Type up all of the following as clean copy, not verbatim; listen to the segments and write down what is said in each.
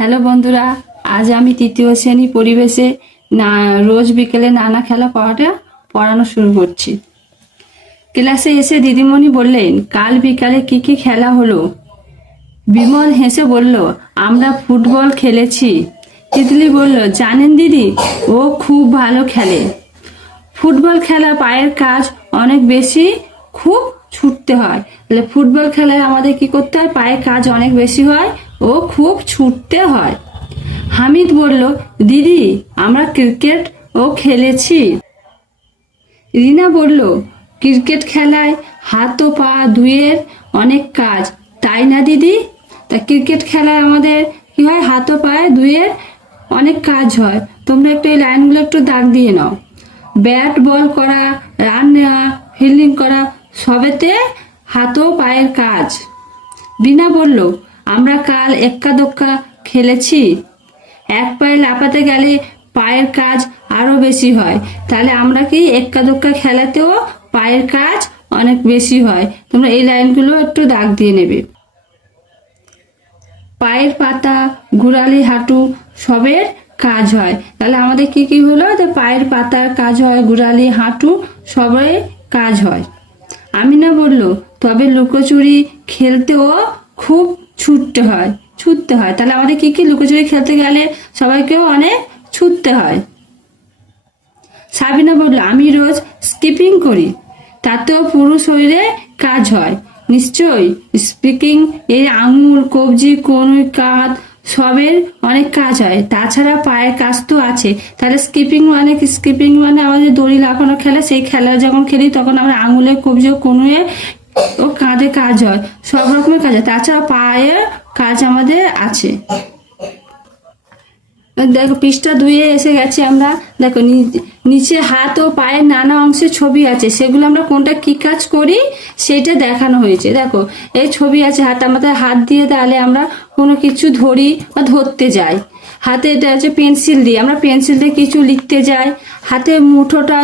Hello বন্ধুরা, আজ আমি তৃতীয় শ্রেণী পরিবেশে রোজ বিকেলে নানা খেলা পড়ানো শুরু করছি। ক্লাসে এসে দিদিমণি বললেন, কাল বিকালে কি কি খেলা হলো? বিমল হেসে বলল, আমরা ফুটবল খেলেছি। তিতলি বলল, জানেন দিদি, ও খুব ভালো খেলে। ফুটবল খেলা পায়ের কাজ অনেক বেশি, খুব ছুটতে হয়। তাহলে ফুটবল খেলায় আমাদের কি করতে হয়? পায়ের কাজ অনেক বেশি হয় ও খুব ছুটতে হয়। হামিদ বলল, দিদি, আমরা ক্রিকেট ও খেলেছি। রিনা বলল, ক্রিকেট খেলায় হাত ও পা দুয়ের অনেক কাজ, তাই না দিদি? তা ক্রিকেট খেলায় আমাদের কি হয়? হাত ও পায়ে দুয়ের অনেক কাজ হয়। তোমরা একটু এই লাইনগুলো একটু দাগ দিয়ে নাও। ব্যাট বল করা, রান নেওয়া, ফিল্ডিং করা, সবেতে হাত ও পায়ের কাজ। বিনা বলল, আমরা কাল এক্কা দোক্কা খেলেছি। এক পায়ে লাফাতে গেলে পায়ের কাজ আরো বেশি হয়। তাহলে আমরা কি এক্কা দোক্কা খেলাতেও পায়ের কাজ অনেক বেশি হয়। তোমরা এই লাইনগুলো একটু দাগ দিয়ে নেবে। পায়ের পাতা, ঘুরালি, হাঁটু সবের কাজ হয়। তাহলে আমাদের কি কি হলো? পায়ের পাতার কাজ হয়, ঘুরালি, হাঁটু সবের কাজ হয়। আমিনা বলল, তবে লুকোচুরি খেলতেও খুব ছুটতে হয়। তাহলে আমাদের কি কি? লুকোচুরি খেলতে গেলে সবাইকেও অনেক ছুটতে হয়। সাবিনা বলল, আমি রোজ স্কিপিং করি, তাতেও পুরো শরীরে কাজ হয়। নিশ্চয়ই, স্পিকিং এর আঙুল, কবজি, কনুই, কাঁধ সবের অনেক কাজ হয়। তাছাড়া পায়ের কাজ তো আছে। তাহলে স্কিপিং মানে আমাদের দড়ি লাফানো খেলা। সেই খেলা যখন খেলি তখন আমরা আঙুলে, কবজি ও কনুয়ে ও কাঁধে কাজ হয়, সব রকমের কাজ হয়। তাছাড়া পায়ে কাজ আমাদের আছে। দেখো পৃষ্ঠা 2 এসে গেছে আমরা। দেখো নিচে হাত ও পায়ের নানা অংশের ছবি আছে, সেগুলো আমরা কোনটা কি কাজ করি সেটা দেখানো হয়েছে। দেখো এই ছবি আছে, হাত, আমাদের হাত দিয়ে তাহলে আমরা কোনো কিছু ধরি বা ধরতে যাই। হাতে এটা আছে পেন্সিল দিয়ে, আমরা পেন্সিল দিয়ে কিছু লিখতে যাই। হাতে মুঠোটা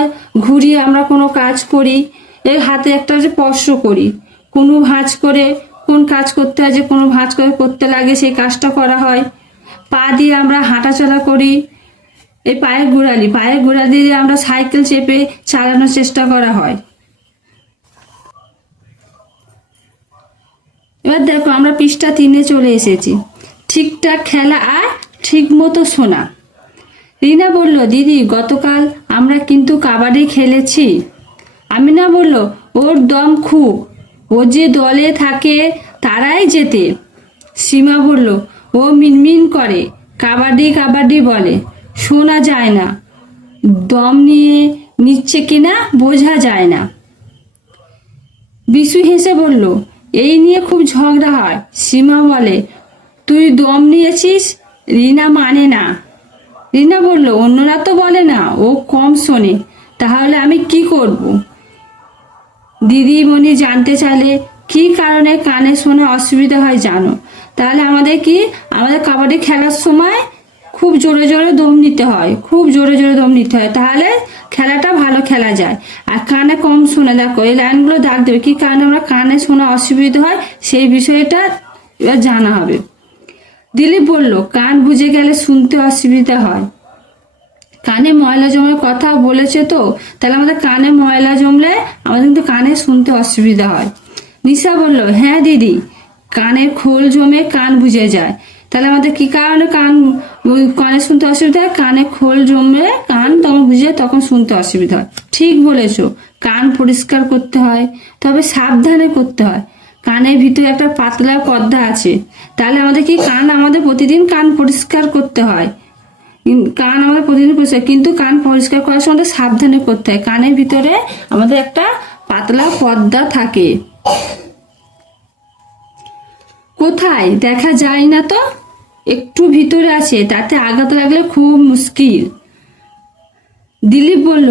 ঘুরিয়ে আমরা কোনো কাজ করি। এই হাতে একটা হচ্ছে স্পর্শ করি, কোনো ভাঁজ করে কোন কাজ করতে হয়, যে কোনো ভাঁজ করে করতে লাগে সেই কাজটা করা হয়। পা দিয়ে আমরা হাঁটাচলা করি। এই পায়ের গোড়ালি দিয়ে আমরা সাইকেল চেপে চালানোর চেষ্টা করা হয়। এবার দেখো আমরা পৃষ্ঠা 3 চলে এসেছি। ঠিকঠাক খেলা আর ঠিক মতো শোনা। রিনা বলল, দিদি, গতকাল আমরা কিন্তু কাবাডি খেলেছি। আমিনা বলল, ওর দম খুব, ও যে দলে থাকে তারাই জেতে। সীমা বলল, ও মিনমিন করে কাবাডি কাবাডি বলে, শোনা যায় না, দম নিয়ে নিচ্ছে কিনা বোঝা যায় না। বিশু হেসে বলল, এই নিয়ে খুব ঝগড়া হয়। সীমা বলে, তুই দম নিয়েছিস? রিনা মানে না। রিনা বলল, অন্যরা তো বলে না, ও কম শোনে, তাহলে আমি কি করব? দিদিমণি জানতে চাইলে, কি কারণে কানে শোনা অসুবিধা হয় জানো? তাহলে আমাদের কাবাডি খেলার সময় খুব জোরে জোরে দম নিতে হয়, তাহলে খেলাটা ভালো খেলা যায়। আর কানে কম শোনে, দেখো এই লাইনগুলো দাগ দেবে, কি কারণে আমরা কানে শোনা অসুবিধা হয় সেই বিষয়টা এবার জানা হবে। দিলীপ বলল, কান বুঝে গেলে শুনতে অসুবিধা হয়। কানে ময়লা জমার কথা বলেছে তো, তাহলে আমাদের কানে ময়লা জমলে আমাদের কিন্তু কানে শুনতে অসুবিধা হয়। নিশা বলল, হ্যাঁ দিদি, কানের খোল জমে কান বুঝে যায়। তাহলে আমাদের কি কারণে কানে শুনতে অসুবিধা হয়? কানে খোল জমে কান তখন বুঝে, তখন শুনতে অসুবিধা হয়। ঠিক বলেছো, কান পরিষ্কার করতে হয়, তবে সাবধানে করতে হয়। কানের ভিতরে একটা পাতলা পর্দা আছে। তাহলে আমাদের প্রতিদিন কান পরিষ্কার করতে হয়। কান আমাদের প্রতিদিন পরিষ্কার, কিন্তু কান পরিষ্কার করার সময় সাবধানে করতে হয়। কানের ভিতরে আমাদের একটা পাতলা পর্দা থাকে। কোথায়? দেখা যায় না তো, একটু ভিতরে আছে, তাতে আঘাত লাগলে খুব মুশকিল। দিলীপ বলল,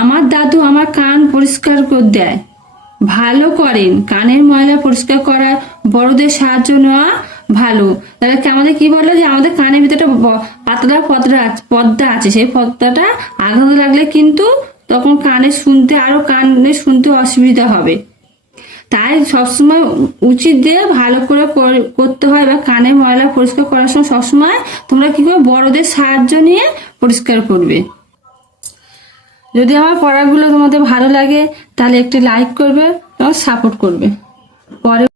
আমার দাদু আমার কান পরিষ্কার করে দেয়, ভালো করেন। কানের ময়লা পরিষ্কার করার বড়দের সাহায্য নেওয়া ভালো। তাহলে আমাদের কি বললো? যে আমাদের কানের ভিতরে পাতলা পর্দা আছে, সেই পর্দাটা আঘাত লাগলে কিন্তু তখন কানে শুনতে অসুবিধা হবে। তাই সবসময় উচিত দিয়ে ভালো করে করতে হয়। বা কানের ময়লা পরিষ্কার করার সময় সবসময় তোমরা কি করবে, বড়দের সাহায্য নিয়ে পরিষ্কার করবে। যদি আমার পড়াগুলো তোমাদের ভালো লাগে তাহলে একটি লাইক করবে এবং সাপোর্ট করবে। পরে